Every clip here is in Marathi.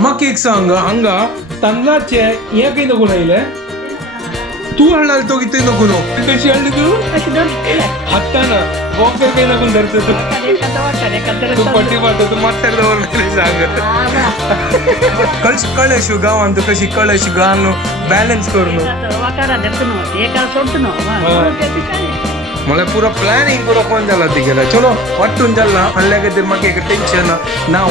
म्हाका एक सांग हांगा तांदळाचे हे काही नको लायले तू हाडला तो कितें नको नो कशी हाडली तू हाताना बॉक्सर काही नको धरतो तू पट्टी मारतो तू माथ्यार दवरलेली सांग कळ अशी गावान तू कशी कळ अशी गावन बॅलन्स करून मला पुरा प्लॅनिंग पुरा कोण झाला ती गेला चलो वाटून जाल ना हल्ल्या खातीर म्हाका एक टेन्शन ना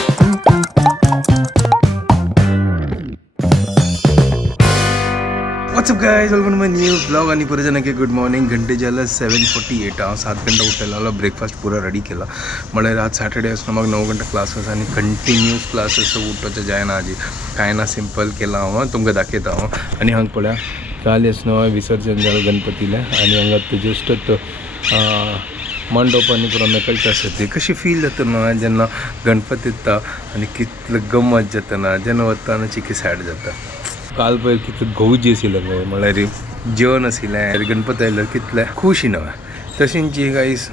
व्हाट्सअप गाइस वेलकम माय न्यू ब्लॉग आणि पुरे जण गुड मॉर्निंग घंटे झालं 7:48 हांव 7 घंटा उठलेलो ब्रेकफास्ट पुरा रेडी केला म्हळ्यार आज सॅटर्डे आसना म्हाका 9 घंटा क्लासेस आनी कंटिन्यूअस क्लासेस उठोवचें जायना आजी कांय ना सिंपल केला हांव तुमकां दाखयता हांव आनी हांगा पळया काल आसना विसर्जन जालें गणपतीलें आनी हांगा जस्टच मंडप आनी पुरो मेकळटा आसा ती कशी फील जाता न्हू जेन्ना गणपती येता आनी कितलो गमत जाता ना जेन्ना वता आनी चिकी सॅड जाता काल पळय कितले घोवजी आशिल्ले पळय म्हळ्यार जेवण आशिल्लें गणपती आयल्यार कितलें खुशी न्हय तशींची गायस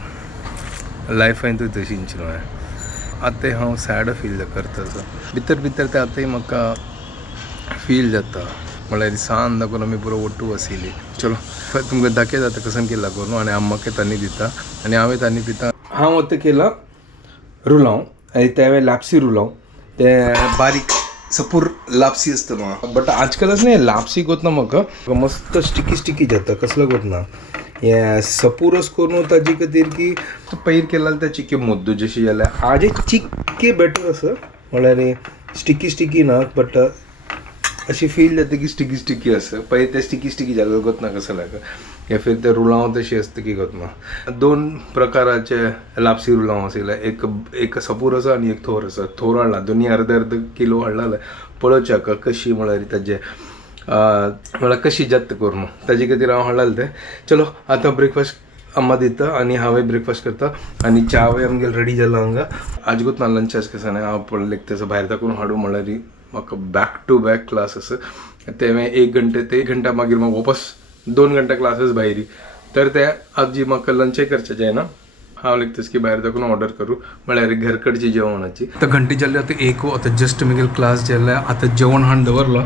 लायफानूय तशींच न्हय आतां हांव सॅड फील करता भितर भितर तें आतांय म्हाका फील जाता म्हळ्यार सांज दाखोवन आमी पुरो ओटू आशिल्ली चलो तुमकां दाखयता आतां कसं केला करून आनी आम्माके तांणी दिता आनी हांवें तांणी पिता हांव आतां केला रुलांव आनी त्या लापसी रुलांव ते बारीक सपूर लापसी असतं म्हाका बट आजकालच नाही लापसी कोतना म्हाका मस्त स्टिकी जाता कसलो कोतना हे सपूरस करून ताजे खातीर की पयर केला त्या चिके मुद्दू जशी जाल्यार आजे चिक्के बेटर असं म्हळ्यार स्टिकी ना बट अशी फील जाता की स्टिकी असं पयर ते स्टिकी जाल्यार कोतना कसं लाग या फिर ते रुलांव तशी असतं की कोतना दोन प्रकाराचे लापसी रुलांव आशिल्ले एक सपूर आसा आनी एक थोर आसा थोर हाडला दोनी अर्द किलो हाडला पळोवच्या कशी म्हळ्यार ताजे म्हळ्यार कशी जत्त करून ताजे खातीर हांव हाडलें तें चलो आतां ब्रेकफास्ट अम्मा दिता आनी हांवें ब्रेकफास्ट करता आनी चावय आमगेर रेडी जाला हांगा आज गुतना लंच आसा कसं हांव पळयलें तें भायर दाखोवन हाडूं म्हळ्यार म्हाका बॅक टू बॅक क्लास आसा ते 1 घंटा मागीर म्हाका वापस 2 घंटा क्लासेस भायरी तर ते आज म्हाका लंचय करचें जायना हांव लेगतस की भायर दाखोवन ऑर्डर करूं म्हळ्यार घरकडची जेवणाची आतां घंटी जाल्ली आतां 1 आतां जस्ट म्हगेलो क्लास जाल्ले आतां जेवण हाडून दवरलो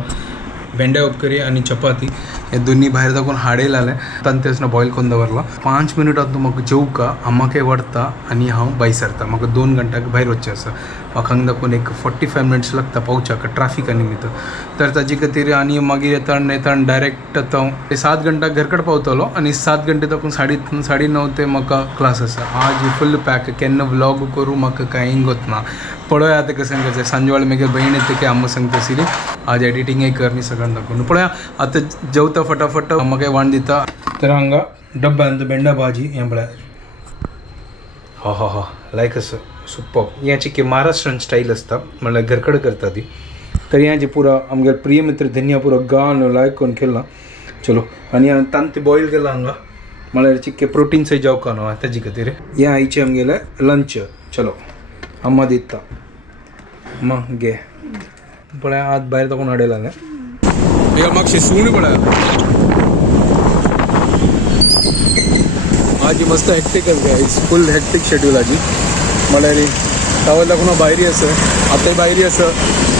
भेंड्या उपकरी आनी चपाती हे दोन्ही भायर दाखोवन हाडयले तांते आसना बॉयल करून दवरला 5 मिनटां तूं म्हाका जेवका आम्माके व्हरता आनी हांव भायर सरता म्हाका 2 घंटाक भायर वचचें आसा म्हाका हांगा दाखोवन एक 45 मिनट्स लागता पावच्याक ट्राफिका निमित्त तर ताजे खातीर आनी मागीर येता डायरेक्ट आतां 7 घंटाक घरकड पावतलो आनी 7 घंटे दाखोवन 9:30 ते म्हाका क्लास आसा आज फुल पॅक केन्ना व्लॉग करूं म्हाका कांय वचना पळोवया आतां कशें करचें सांजे वेळार म्हगे भयण येता की आम्मा सांगता आशिल्ली आज एडिटींगय कर न्ही सगळ्यांक दाखोवन पळोवया आतां जेवता फटाफट म्हाका वाण दिता तर हांगा डब्यान भेंडा भाजी हें पळय हा लायक असं सुपर याची की महाराष्ट्रन स्टाईल आसता म्हळ्यार घरकड करता ती तर याची पुरा आमगे प्रिय मित्र धनिया पुरो गान लायक करून केला चलो आनी तांते बॉयल केला हांगा म्हळ्यार चिक्के प्रोटीन्सय जेवका न्हू ताजे खातीर हें आयचें आमगेलें लंच चलो अम्मा दिता अम्मा घे पळय आज भायर दाखोवन हाडयला म्हाका शिसवणी पळय आजी मस्त हॅक्टीक गायस फुल हॅक्टीक शेड्यूल आजी म्हळ्यार तावय दाखोवन भायरी आसा आतांय भायरी आसा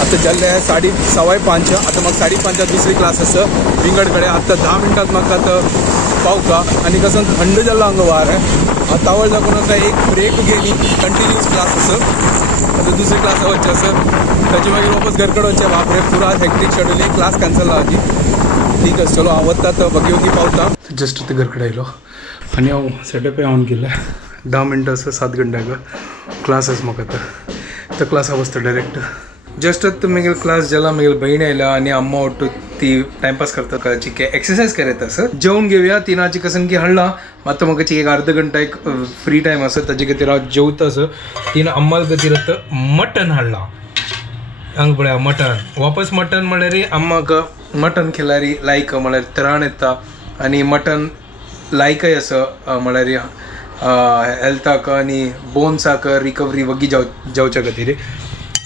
आतां जाल्ले 5:15 आतां म्हाका 5:30 दुसरी क्लास आसा विंगड कडेन आतां 10 मिनटांत म्हाका आतां पावका आनी कसो थंड जाल्लो हांगा वार तावय दाखोवन आतां एक ब्रेक घेयली कंटिन्यूस क्लास आसा आतां दुसरी क्लास वचचें आसा ताजे मागीर वापस घरकड वचचें बापरे पुरा हॅक्टीक शेड्यूल एक क्लास कॅन्सल आहा आजी ठीक आसा चलो हांव वता आतां भगवती पावता जस्ट आतां घरकड आयलो आनी हांव सेटअपय ऑन केलें 10 मिनटां आसा 7 घंट्याक क्लास आसा म्हाका आतां क्लासा वचता डायरेक्ट जस्ट आतां म्हगेलो क्लास जाला म्हगेलो भयण आयला आनी अम्मा ओट्टू ती टायमपास करता चिके एक्सरसाइज करता सर जेवण घेवया तिनाची कसन की हाडला आतां म्हाका एक अर्द घंटा एक फ्री टायम आसा ताजे खातीर हांव जेवता सर तिनं अम्मा खातीर आतां मटन हाडला हांगा पळया मटन वापस मटन म्हळ्यार अम्माक मटन खेळल्यार लायक म्हळ्यार त्राण येता आनी मटन लायकय आसा म्हळ्यार हेल्थाक आनी बोन्साक रिकवरी वगी जावच्या खातीर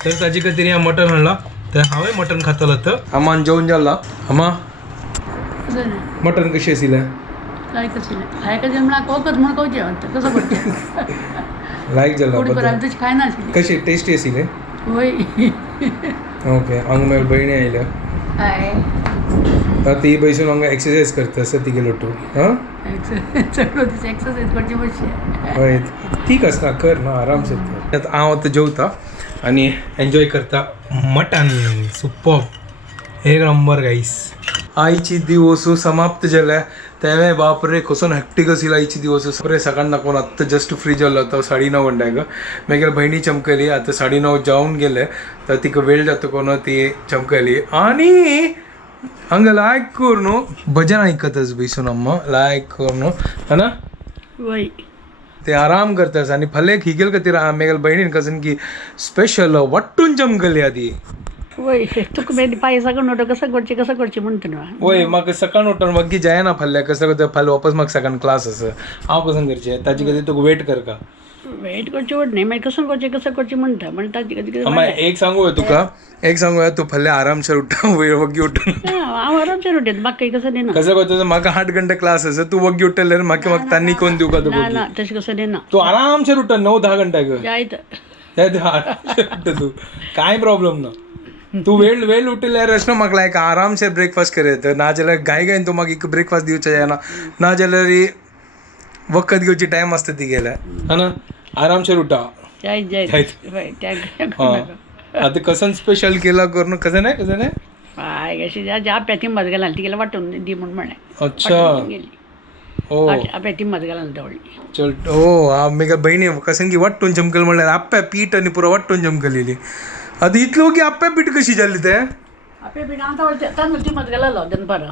तर ताजे खातीर हांवें मटन हाडला तर हांवें मटन खातलो आतां अम्मान जेवण जाल्ला अम्मा मटन कशें आशिल्लें लायक जाल्ला कशें टेस्टी आशिल्लें ओके हांगा मागीर भयणी आयल्या हाय ती बसून हांगा एक्सरसायज करता आसा ती गेलो तूं हां एक्सरसाइज करची मातशी हय ती कसना कर ना आरामसे कर हांव आतां जेवता आनी एन्जॉय करता मटन सुपर एक नंबर गाईस आईची दिवस समाप्त जाल्या तेवे बापरे कसोन हॅक्टीक आशिल्लो आईची दिवस बरें सकाळ दाखोवन आत्तां जस्ट फ्री जालो तो 9:30 घंट्याक मागीर भयणी चमकली आतां 9:30 जावन गेले तर तिका वेळ जाता कोण ती चमकली आनी हांगा लायक कर न्हू भजन आयकतच बसून अम्मा लायक कर न्हू है ना वय ते आराम करतास आणि फलेक हिगेल खातीर मेगेल भयणीन कसन की स्पेशल वाट्टून चमकली आदी वय तुका मागीर पांय साकून उठो कसं करचें म्हणटा न्हू वय म्हाका सकाळ उठोन वग्गी जायना फाल्यां कसं करता फाल्यां वापस म्हाका सकाळ क्लास आसा हांव कसं करचें ताजे खातीर तुका वेट करता वेट करचें उठ न्ही मागीर कसं करचें म्हणटा म्हण ताजे खातीर अम्मा एक सांगू तुका एक सांगू तू फाल्यां आरामसर उठा वग्गी उठून हांव आरामसेर उठयता म्हाका काही कसं दिना कसं करता म्हाका 8 घंटे क्लास आसा तू वग्गी उठल्यार म्हाका तांणी कोण दिवका तुका ना तशें कसं दिना तू आरामसर उठ 9-10 घंट्याक जायत तू काय प्रॉब्लेम ना तू वेळ उठल्यार अशें म्हाका लायक आरामसे ब्रेकफास्ट करयत ना जाल्यार गायन तू म्हाका एक ब्रेकफास्ट दिवचें जायना ना जाल्यार वखत घेवची टायम आसता ती गेल्या हा ना आरामसेर उठा जायत आता कसन स्पेशल केला करून कसं नाही पाय अशी ज्या पॅथी मत गेला ती गेला वाटून दी म्हणून म्हणे अच्छा ओ आपल्या टीमात गेला व्हडली चल ओ आम्ही बहिणी कसं की वाट्टून चमकल म्हणल्यार आप्प्या पीठ आणि पुरो वाट्टून चमकलेली आता इतलो की आप्प्या पीठ कशी जाली ते आपल्या पीठ आता तांदूळ टीमात गेला दनपारा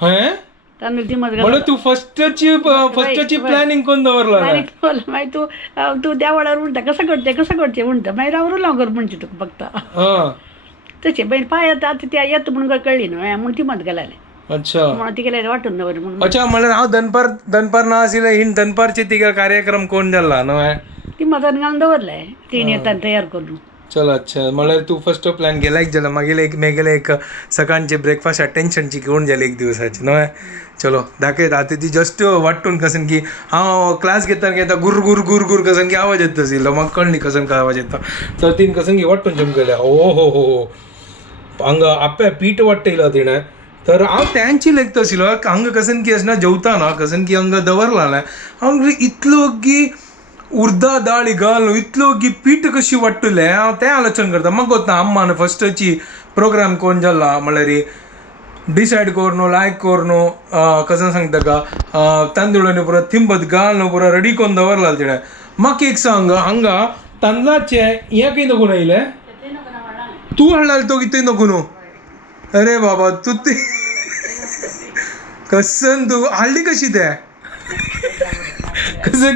हं तांदूळ टीमात म्हणलं गेला तू फर्स्टची प्लॅनिंग कोण दवरला मागीर तू त्या वेळार म्हणटा कसं करचें म्हणटा मागीर हांव उरलो कर म्हणचें तुका फक्त तशें मागीर पांय येता आतां त्या येता म्हणून कळ्ळी न्हू म्हूण टीमात गेलाले अच्छा म्हणून ती गेल्यार वाटून दवर म्हणून अच्छा म्हणल्यार हांव दनपार ना आशिल्लें हिन दनपारचे तिका कार्यक्रम कोण जाल्ला न्हय टीमात घालून दवरले तीन येता तयार करून चल अच्छा म्हणल्यार तू फर्स्ट प्लॅन गेला एक जाल्यार मागीर एक सकाळचे ब्रेकफास्ट टेन्शनची घेवन जाली एक दिवसाची न्हय चलो दाखयत आतां ती जस्ट वाट्टून कसन की हांव क्लास घेता गुर गुर गुर गुर कसन की आवाज येत आशिल्लो म्हाका कळ्ळी कसन काय आवाज येता तर तीन कसन की वाट्टून चमकल्या ओ हो हांगा आप्या पीठ वाट्टयला तिणें तर हांव त्यांची लेखत आशिल्लो हांगा कसन की असना जेवता कसन की हांगा दवरला न्हय हांव इतलो की उर्दा दाळ घालून इतलो की पीठ कशी वाट्टले हांव तें आलोचन करता म्हाका कोत्ता अम्मान फर्स्टची प्रोग्राम कोण जाल्ला म्हणल्यार डिसायड कर न्हू लायक कर न्हू कसं सांगता का तांदूळ पुरो थिंबत घाल न्हू पुरो रेडी करून दवरला तिणें म्हाका एक सांग हांगा तांदळाचे हें खंय नको आयले तू हाडला तो कितें नको न्हू अरे बाबा तू ते कसन तू हाडली कशी ते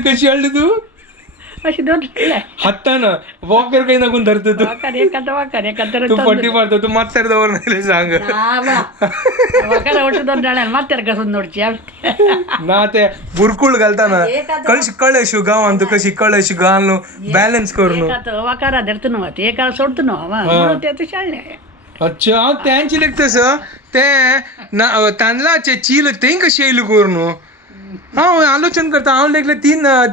कशी हाडली तू अशी दवरले हातान वॉकर काही नको धरतो तू वाकर तू पट्टी मारतो तू मात्यार दवर नाही सांग मात्यार कसून दवरची ना ते बुरकुळ घालता ना कळशी गावान तू कशी कळशी घाल न्हू बॅलन्स कर न्हू वाकारा धरतो न्हू ते एका सोडतो न्हू ते शाळले अच्छा हांव तेंची लेख तसं ते तांदळाचे चील ते कशी येयली कर न्हू हांव आलोचन करता हांव लेखले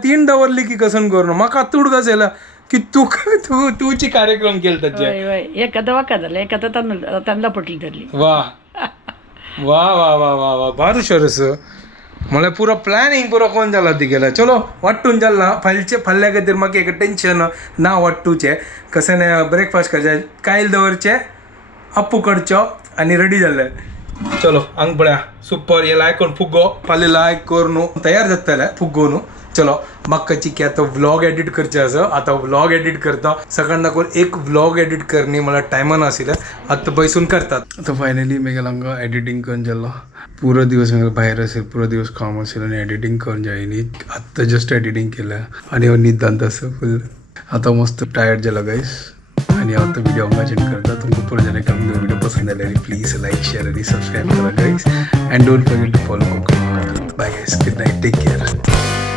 तीन दवरली की कसन कर न्हू म्हाका आत्ता उडकास येयला की तूची कार्यक्रम केला ताचे एक वाका जालें एक तांदळा पटली धरली वा वा वा वा वा वा बारू सरस म्हळ्यार पुरो प्लॅनिंग पुरो कोण जाला ती गेला चलो वाट्टून जाल्ला फाल्यां खातीर म्हाका एक टेन्शन ना वाट्टूचें कशें ब्रेकफास्ट करचें कायल दवरचें अप्पू करचो आनी रेडी जाल्ले चलो हांगा पळया सुपर हे लायक करून फुग्गो फाल्यां लायक कर न्हू तयार जातले फुग्गो न्हू चलो म्हाका की आतां व्लॉग एडिट करचें आसा आतां व्लॉग एडिट करता सकाळ दाखोवन एक व्लॉग एडिट करनी म्हळ्यार टायमान आशिल्लें आतां बसून करतात आतां फायनली मेगेल हांगा एडिटींग करून जालो पुरो दिवस भायर आशिल्लो पुरो दिवस काम आशिल्लें आनी एडिटींग करून जाय न्ही आतां जस्ट एडिटींग केलें आनी हांव न्हिदांत आसा फूल आतां मस्त टायर्ड जाला गायस आणि आता व्हिडिओ हांगा एंड करता तुमकां पुरो जर व्हिडिओ पसंद आले प्लीज लाईक शेअर आणि सबस्क्राईब करा guys and don't forget to follow Konkan bye guys good night take care